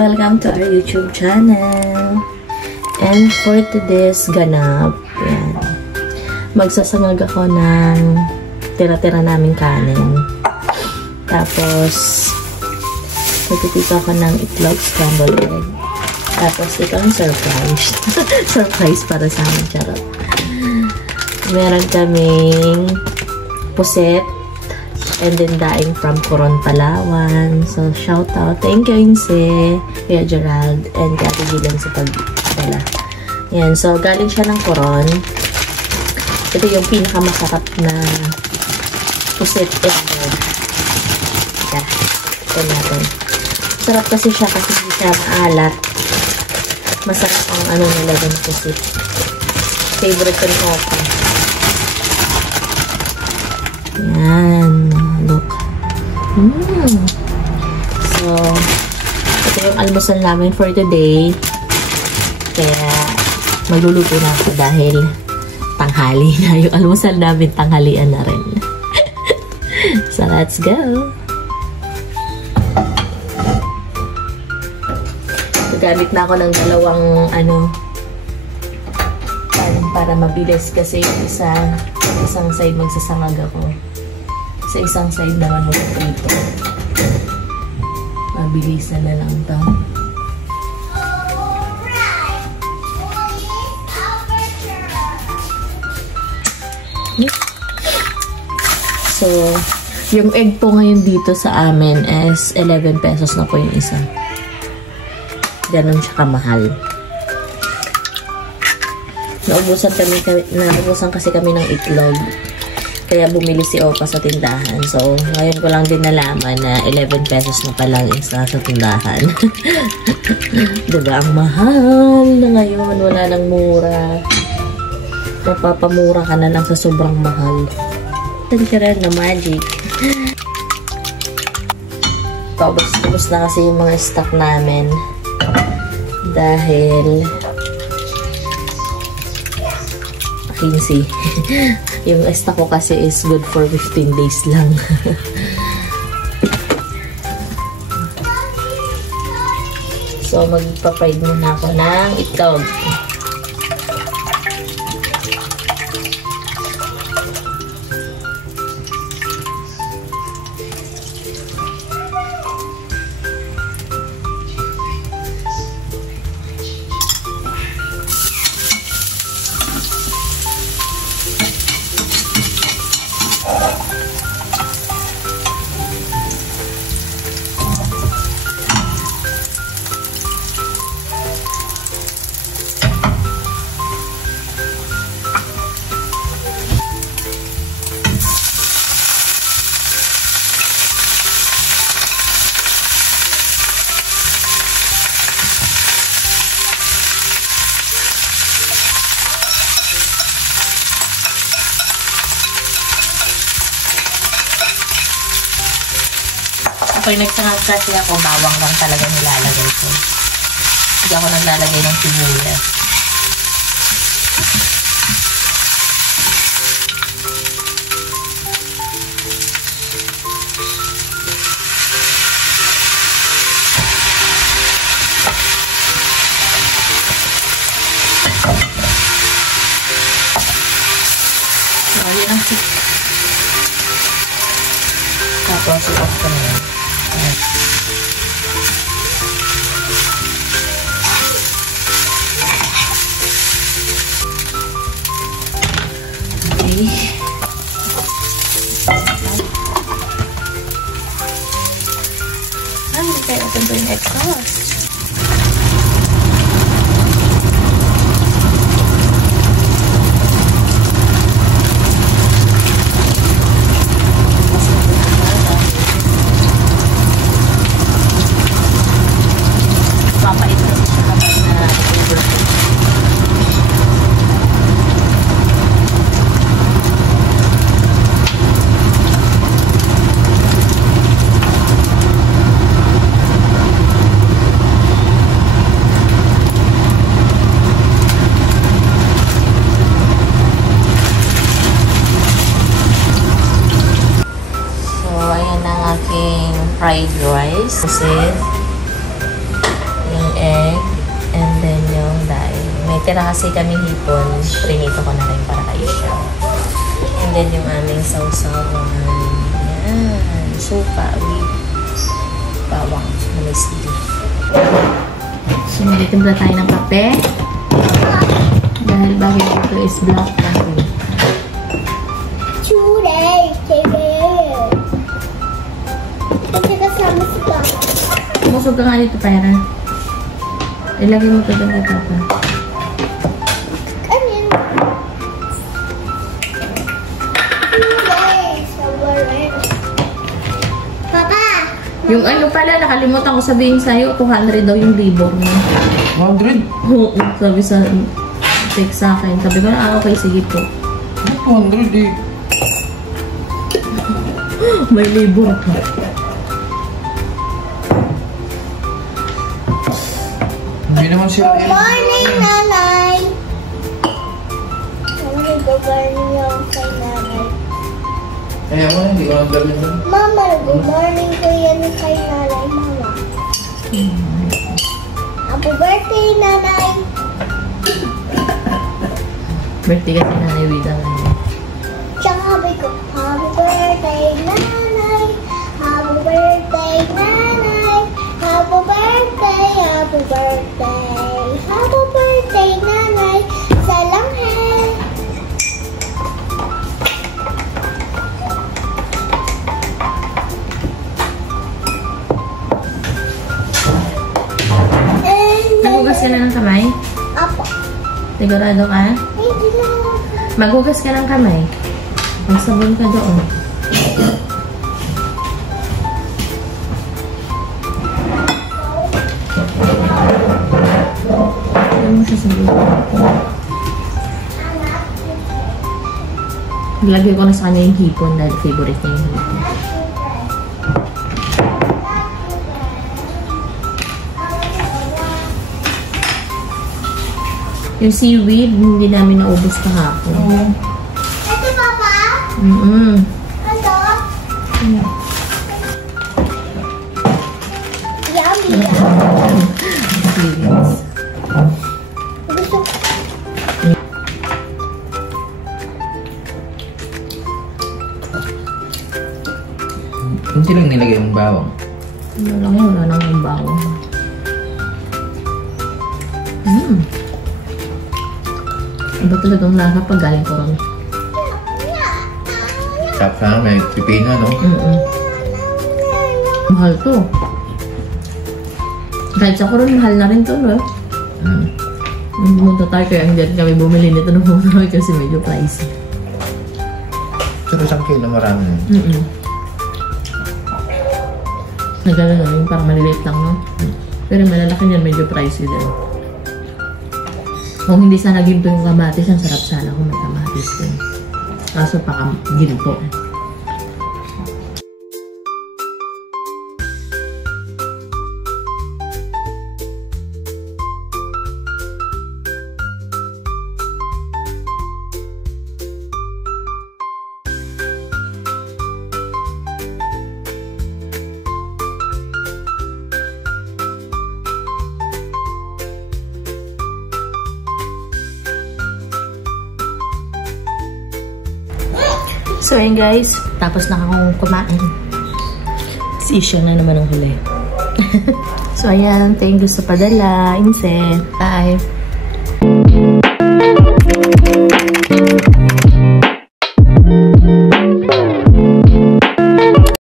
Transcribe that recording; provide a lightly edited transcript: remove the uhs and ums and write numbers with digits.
Welcome to our YouTube channel. And for today's ganap, yan, magsasangag ako ng tira-tira naming kanin. Tapos, magpipito ako ng itlog, scrambled egg. Tapos, ito ang surprise. Surprise para sa amin, charot. Meron kaming puset. And then, daing from Coron, Palawan. So, shout out. Thank you, Inse, Kuya Gerald, and Ate Gilan sa pagdala. Yan. So, galing siya ng Coron. Ito yung pinakamasarap na puset ever. Yeah. Ito natin. Sarap kasi siya kasi hindi siya maalat. Masarap ang ano nilagay ng puset. Favorite ko ni Opa. Yan. Look. So, ito yung almusal namin for today. Kaya, magluluto na ako dahil tanghali na. Yung almusal namin, tanghalian na rin. So, let's go! Gagamit na ako ng dalawang, para mabilis kasi yung isang side magsasangag ako. Sa isang side naman magprito. Mabilisan na lang ito. So, yung egg po ngayon dito sa amin is 11 pesos na po yung isa. Ganon siya kamahal. Naubusan kasi kami ng itlog. Kaya bumili si Opa sa tindahan. So, ngayon ko lang din nalaman na 11 pesos na palang isa sa tindahan. Diba? Ang mahal na ngayon. Wala nang mura. Mapapamura ka na lang sa sobrang mahal. Tansya na magic. Tapos na kasi yung mga stock namin. Dahil 15. Yung stock ko kasi is good for 15 days lang. So, magpa-fried muna ako ng itlog. Kapag nagsangag kasi ako, bawang lang talaga nilalagay ko. Hindi ako naglalagay ng sibuyas. So, yun ang tapos, i-off ko na yun. Okay. Hindi kayo open ko yung exhaust. fried rice kasi tira kasi kami hipon, prinito ko na rin para kay siya. And then yung aming sausawan. Yan. Suka with bawang na may sili. So, magtitimpla tayo ng kape. Dahil bagay ito is black coffee. Kasi kasama sila. Musog ka nga dito, Pera. Ilagay mo ito doon kay Papa. Ano yun? Papa! Yung ano pala, nakalimutan ko sabihin sa'yo, 200 daw yung libor mo. 100? Oo, sabi sa text sa akin. Sabi ko na, okay, sige po. 200 eh. May libor ka. Hindi naman sila Good morning, Nanay! Good morning yung kay Nanay. Kaya mo, hindi ko ang gabi nun. Mama, good morning ko yan kay Nanay, Mama. Happy birthday, Nanay! Birthday kasi Nanay Wida ngayon. Tsaka sabi ko, happy birthday, Nanay! Happy birthday, Nanay! Happy birthday, happy birthday! Happy birthday, Nanay! Sa langhel! Nagugas ka na ng kamay? Apo. Sigurado ka? Hindi lang ako. Magugas ka ng kamay. Magsabon ka doon. Ano mo siya sabon? Lagay ko na sa kanya yung hipon dahil favorite niya yung hipon. Yung seaweed, hindi namin naubos kahapon. Ito, Papa? Ano? Yummy. Seaweeds. Gusto ko. Hindi lang nilagay yung bawang. Ano lang yun, wala nang yung bawang. Iba talagang lasa pag galing ko ron. Tapos na, may pipino, no? Mahal to. Kahit sa koron, mahal na rin to, no? Pumunta tayo kaya hindi kami bumili nito nung pumunta kasi medyo pricey. Pero isang kilo marami. Nagala na yung parang maliliit lang, no? Pero malalaki niyan, medyo pricey din. Kung hindi sana ginto yung kamatis, ang sarap sana kung may kamatis din. Kaso pa ginto. So, ayun guys. Tapos na akong kumain. Si Isha na naman ang huli. So, ayan. Thank you sa padala. Inset. Bye.